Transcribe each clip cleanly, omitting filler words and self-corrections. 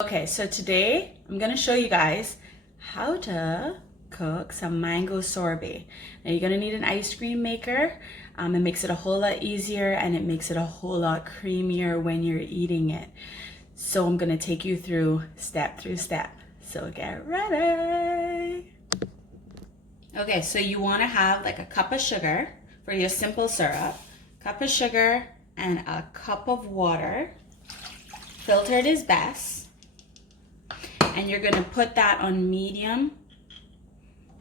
Okay, so today I'm gonna show you guys how to cook some mango sorbet. Now you're gonna need an ice cream maker. It makes it a whole lot easier and it makes it a whole lot creamier when you're eating it. So I'm gonna take you through step. So get ready. Okay, so you wanna have like a cup of sugar for your simple syrup, cup of sugar and a cup of water. Filtered is best. And you're gonna put that on medium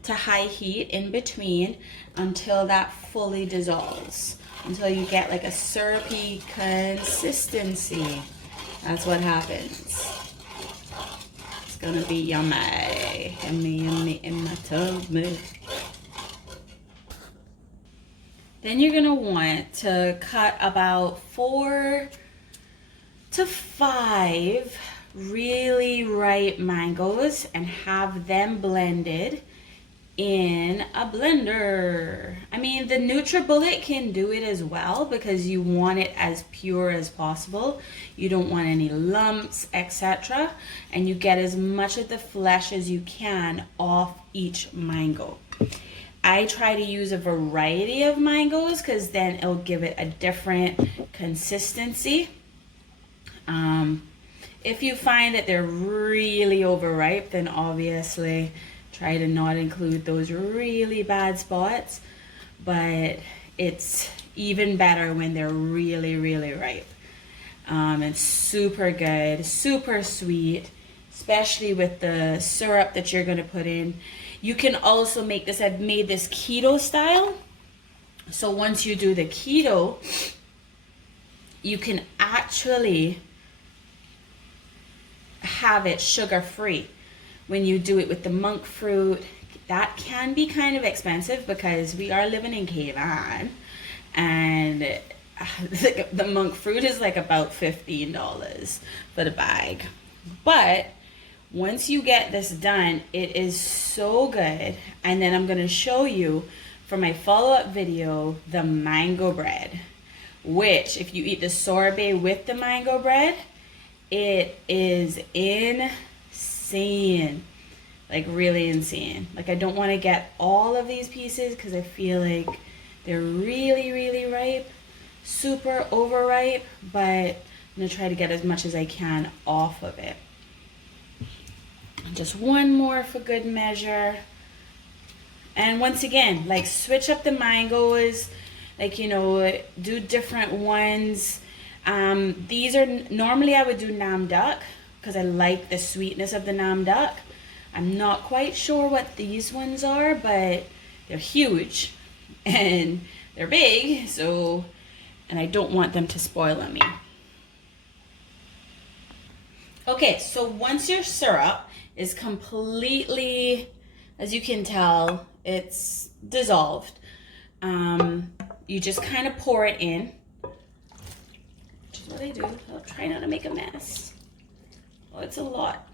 to high heat in between until that fully dissolves, until you get like a syrupy consistency. That's what happens. It's gonna be yummy, yummy in my tummy. Then you're gonna want to cut about 4 to 5 really ripe mangoes and have them blended in a blender. I mean, the NutriBullet can do it as well because you want it as pure as possible. You don't want any lumps, etc. And you get as much of the flesh as you can off each mango. I try to use a variety of mangoes because then it'll give it a different consistency. If you find that they're really overripe, then obviously try to not include those really bad spots. But it's even better when they're really, really ripe. It's super good, super sweet, especially with the syrup that you're going to put in. You can also make this, I've made this keto style. So once you do the keto, you can actually have it sugar free. When you do it with the monk fruit, that can be kind of expensive because we are living in Cayman and the monk fruit is like about $15 for the bag. But once you get this done, it is so good. And then I'm going to show you for my follow-up video the mango bread, which if you eat the sorbet with the mango bread, it is insane, like really insane. Like I don't want to get all of these pieces because I feel like they're really, really ripe, super overripe, but I'm gonna try to get as much as I can off of it. Just one more for good measure. And once again, like switch up the mangoes, like, you know, do different ones. These are, normally I would do nam duck because I like the sweetness of the nam duck. I'm not quite sure what these ones are, but they're huge and they're big, so, and I don't want them to spoil on me. Okay, so once your syrup is completely, as you can tell, it's dissolved, you just kind of pour it in. What I do, I'll try not to make a mess. Well, it's a lot.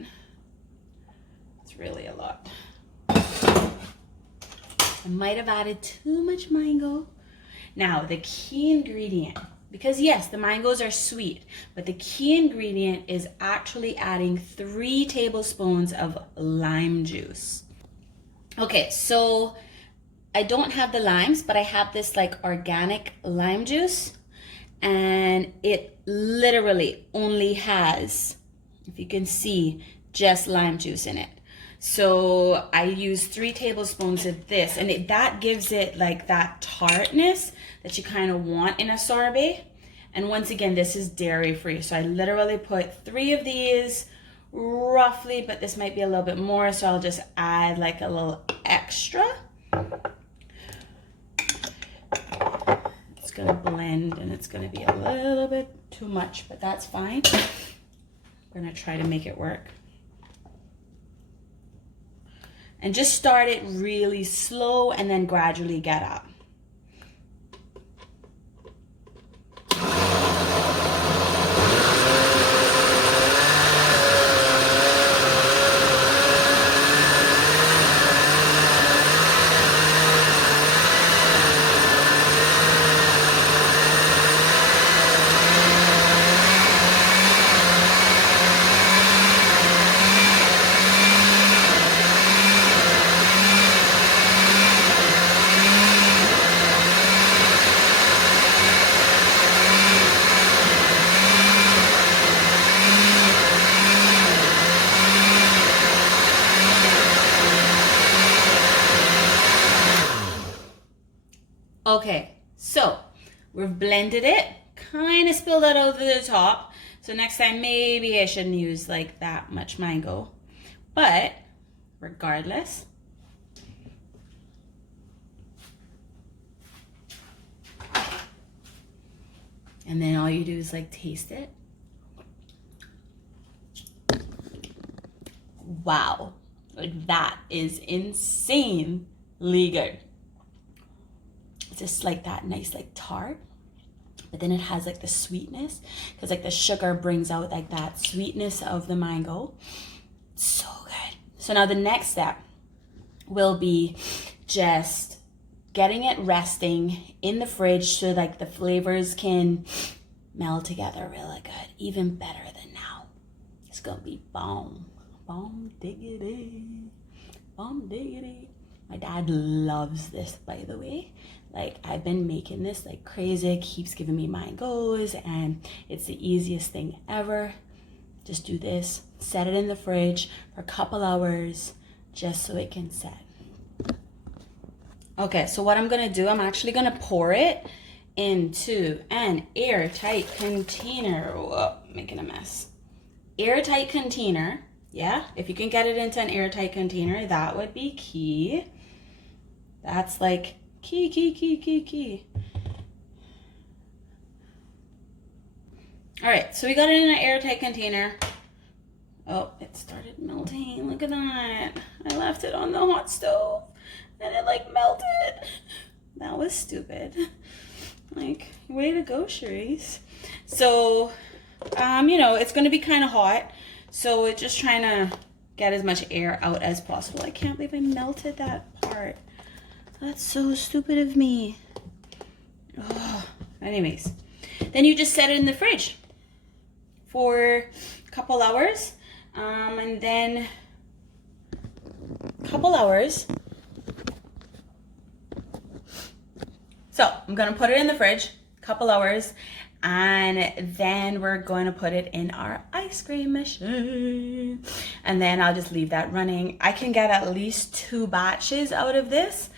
It's really a lot. I might have added too much mango. Now, the key ingredient, because yes, the mangoes are sweet, but the key ingredient is actually adding 3 tablespoons of lime juice. Okay, so I don't have the limes, but I have this like organic lime juice. And it literally only has, if you can see, just lime juice in it. So I use 3 tablespoons of this, and that gives it like that tartness that you kind of want in a sorbet. And once again, this is dairy free. So I literally put 3 of these roughly, but this might be a little bit more. So I'll just add like a little extra. Going to blend and it's going to be a little bit too much, but that's fine. We're going to try to make it work. And just start it really slow and then gradually get up. Okay, so we've blended it, kind of spilled it over the top. So next time, maybe I shouldn't use like that much mango. But regardless, and then all you do is like taste it. Wow, like that is insanely good. It's just like that nice like tart, but then it has like the sweetness, because like the sugar brings out like that sweetness of the mango. So good. So now the next step will be just getting it resting in the fridge so like the flavors can meld together really good, even better than now. It's gonna be bomb. Bomb diggity. Bomb diggity. My dad loves this, by the way. Like, I've been making this like crazy. It keeps giving me mangoes, and it's the easiest thing ever. Just do this, set it in the fridge for a couple hours just so it can set. Okay, so what I'm gonna do, I'm actually gonna pour it into an airtight container. Whoa, making a mess. Airtight container. Yeah, if you can get it into an airtight container, that would be key. That's like key. All right, so we got it in an airtight container. Oh, it started melting. Look at that. I left it on the hot stove and it like melted. That was stupid. Like, way to go, Cherise. So, you know, it's gonna be kind of hot. So we're just trying to get as much air out as possible. I can't believe I melted that part. That's so stupid of me. Oh. Anyways, then you just set it in the fridge for a couple hours. And then couple hours. So I'm gonna put it in the fridge, couple hours, and then we're going to put it in our ice cream machine. And then I'll just leave that running. I can get at least 2 batches out of this.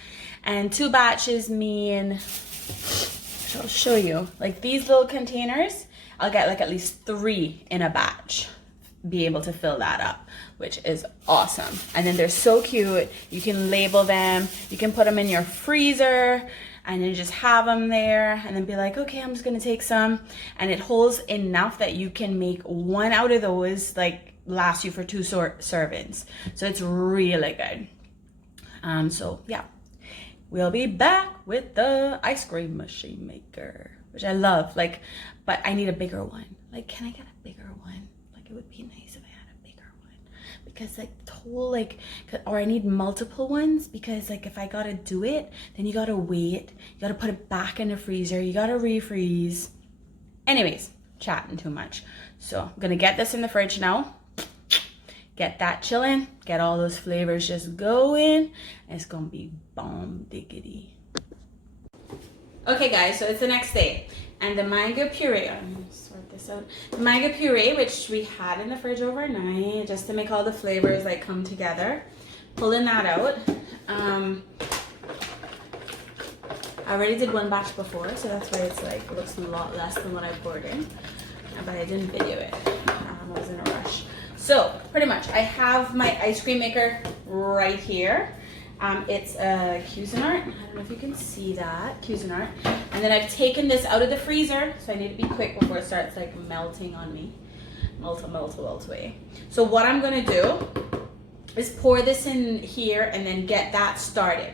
And 2 batches mean, I'll show you, like these little containers, I'll get like at least 3 in a batch. Be able to fill that up, which is awesome. And then they're so cute. You can label them. You can put them in your freezer and then just have them there and then be like, okay, I'm just gonna take some. And it holds enough that you can make 1 out of those, like last you for 2 servings. So it's really good. So yeah, we'll be back with the ice cream machine maker, which I love. Like, but I need a bigger one. Like, can I get a bigger one? Like, it would be nice if I had a bigger one, because like the whole like, or I need multiple ones, because like if I gotta do it, then you gotta wait, you gotta put it back in the freezer, you gotta refreeze. Anyways, chatting too much. So I'm gonna get this in the fridge now, get that chilling, get all those flavors just going. It's gonna be bomb diggity. Okay guys, so it's the next day, and the mango puree, I'm gonna sort this out. The mango puree, which we had in the fridge overnight, just to make all the flavors like come together. Pulling that out. I already did 1 batch before, so that's why it's like, it looks a lot less than what I poured in, but I didn't video it. I was in a rush. So pretty much, I have my ice cream maker right here. It's a Cuisinart. I don't know if you can see that, Cuisinart. And then I've taken this out of the freezer, so I need to be quick before it starts like melting on me. Melt away. So what I'm gonna do is pour this in here and then get that started.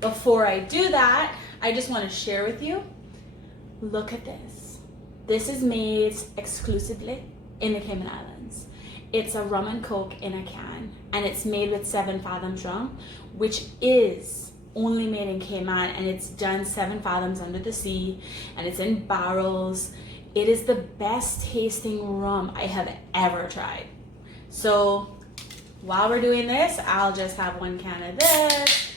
Before I do that, I just want to share with you, look at this. This is made exclusively in the Cayman Islands. It's a rum and coke in a can, and it's made with 7 Fathoms rum, which is only made in Cayman, and it's done 7 fathoms under the sea, and it's in barrels. It is the best tasting rum I have ever tried. So while we're doing this, I'll just have 1 can of this,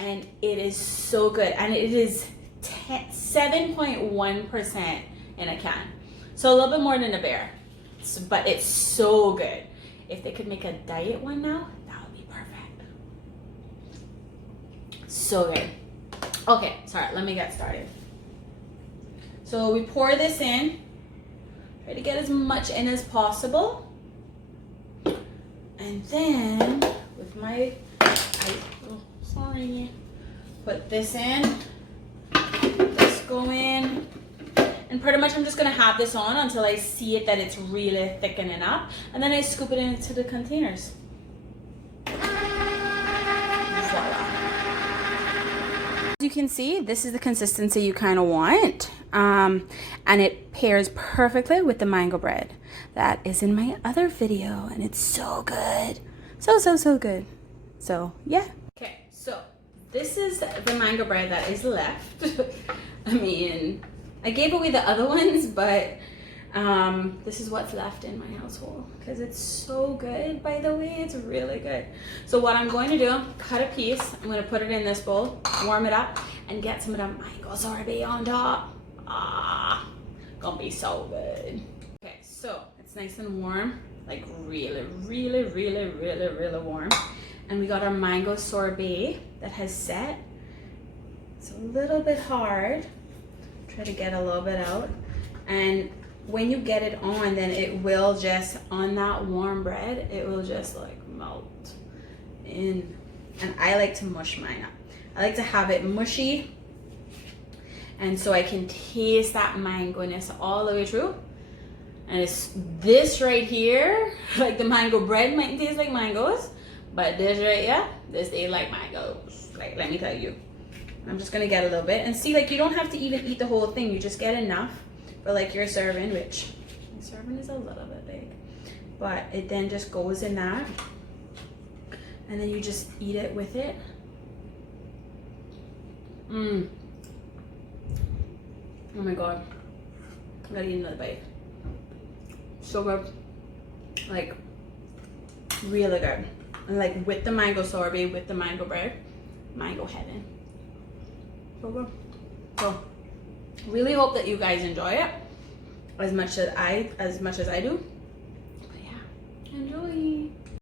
and it is so good, and it is 7.1% in a can, so a little bit more than a bear, but it's so good. If they could make a diet one now, that would be perfect. So good. Okay, sorry, let me get started. So we pour this in. Try to get as much in as possible. And then with my, put this in, this go in. And pretty much I'm just gonna have this on until I see it that it's really thickening up. And then I scoop it into the containers. As you can see, this is the consistency you kind of want. And it pairs perfectly with the mango bread that is in my other video, and it's so good. So good. So yeah. Okay, so this is the mango bread that is left. I mean, I gave away the other ones, but this is what's left in my household because it's so good. By the way, it's really good. So what I'm going to do, cut a piece. I'm going to put it in this bowl, warm it up, and get some of the mango sorbet on top. Gonna be so good. Okay, so it's nice and warm, like really warm. And we got our mango sorbet that has set. It's a little bit hard. Try to get a little bit out. And when you get it on, then it will just, on that warm bread, it will just like melt in. And I like to mush mine up. I like to have it mushy, and so I can taste that mango-ness all the way through. And it's this right here, like the mango bread might taste like mangoes, but this right here, this tastes like mangoes. Like, let me tell you. I'm just gonna get a little bit, and see, like, you don't have to even eat the whole thing. You just get enough for like your serving, which my serving is a little bit big, but it then just goes in that, and then you just eat it with it. Oh my god, I gotta eat another bite. So good, like really good, and like with the mango sorbet, with the mango bread, mango heaven. So good. So really hope that you guys enjoy it as much as I do. But yeah, enjoy.